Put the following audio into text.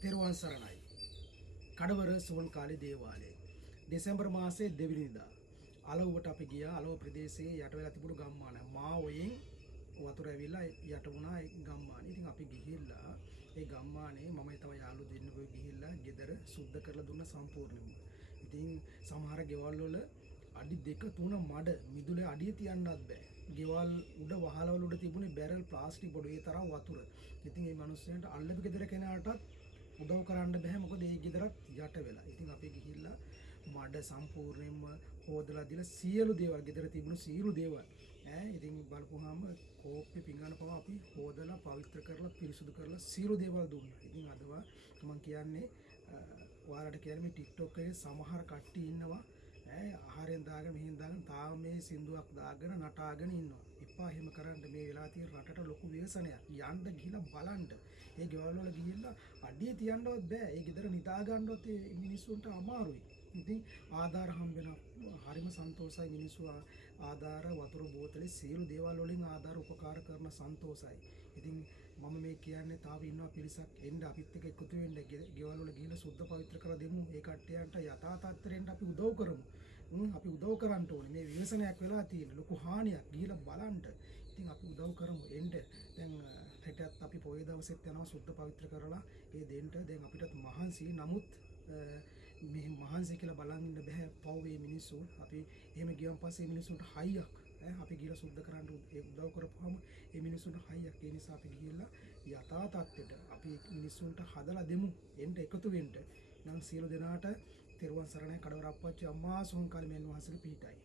තෙරුවන් සරණයි. කඩවර සුවන්කාලේ දේවාලය. දෙසැම්බර් මාසයේ 2 වෙනිදා අලව්වට අපි ගියා. අලව ප්‍රදේශයේ යට වෙලා තිබුණු ගම්මාන. මාවයෙන් වතුර ඇවිල්ලා යට වුණා ඒ ගම්මානේ. ඉතින් අපි ගිහිල්ලා ඒ ගම්මානේ මම තව යාළුවෝ දෙන්නෙකුයි ගිහිල්ලා ගෙදර සුද්ධ කරලා දුන්න සම්පූර්ණයෙන්ම. ඉතින් සමහර ගෙවල් වල අඩි 2 3 මඩ මිදුලේ අඩිය තියන්නත් බෑ. ගෙවල් උඩ වහලවල උඩ තිබුණේ බැරල් ප්ලාස්ටික් බොඩු ඒ තරම් වතුර. ඉතින් මේ මිනිස්සුන්ට අල්ලපු ගෙදර කෙනාටත් උදව් කරන්න බෑ මොකද ඒ ගෙදරත් යට වෙලා. ඉතින් අපි ගිහිල්ලා මඩ සම්පූර්ණයෙන්ම හොදලා දීලා සියලු දේවල් ගෙදර තිබුණු සියලු දේවල් ඉතින් බලපුවාම කෝප්පේ පිඟාන පවා අපි හොදලා පවිත්‍ර කරලා පිරිසුදු කරලා සියලු දේවල් දුන්නා. ඉතින් අදවා මම කියන්නේ ඔයාලට කියන්නේ මේ TikTok එකේ සමහර කට්ටිය ඉන්නවා ආහාරයෙන් දාගෙන මෙහෙන් දාගෙන තාම මේ සින්දුවක් දාගෙන නටාගෙන ඉන්නවා. එපා එහෙම කරන්න. මේ වෙලාව තියෙන රටට ලොකු ව්‍යසනයක්. යන්න ගිහිල්ලා බලන්න. ඒ ගෙවල් වල ගිහිල්ලා අඩිය තියන්නවත් බෑ. ඒ ගෙදර නිදා ගන්නවත් ඒ මිනිස්සුන්ට අමාරුයි. ඉතින් ආධාර හම්බ වෙනවා. හරිම සන්තෝෂයි මිනිස්සු ආධාර වතුර බෝතලේ සියලු දේවල් වලින් ආධාර උපකාර කරන සන්තෝෂයි. ඉතින් මම මේ කියන්නේ තාම ඉන්නවා පිරිසක් එන්න අපිත් එක්ක එකතු වෙන්න ගෙවල් වල ගිහිල්ලා සුද්ධ පවිත්‍ර කරලා දෙමු. ඒ කට්ටියන්ට යථා තත්ත්වයෙන් අපි උදව් කරමු. අපි උදව් කරන්න ඕනේ. මේ ව්‍යසනයක් වෙලා තියෙන ලොකු හානියක් ගිහිල්ලා බලන්න. ඉතින් අපි උදව් කරමු එන්න. දැන් හෙටත් අපි පොයේ දවසෙත් යනවා සුද්ධ පවිත්‍ර කරලා ඒ දෙන්න. දැන් අපිටත් මහන්සි. නමුත් මේ මහන්සි කියලා බලන් ඉන්න බෑ පව්වේ මිනිස්සු. අපි එහෙම ගියන් පස්සේ මිනිස්සුන්ට හයියක් අපි ගිහලා සුද්ධ කරන්න ඒ උදව් කරපුවාම ඒ මිනිස්සුන්ට හයියක්. ඒ නිසා අපි ගිහිල්ලා යථා තත්ත්වයට අපි මිනිස්සුන්ට හදලා දෙමු. එන්න එකතු වෙන්න. නම් සියලු දෙනාට තෙරුවන් සරණයි. කඩවර අප්පච්චි අම්මා සෝන්කාලේ මෙන් වහන්සේගේ පිහිටයි.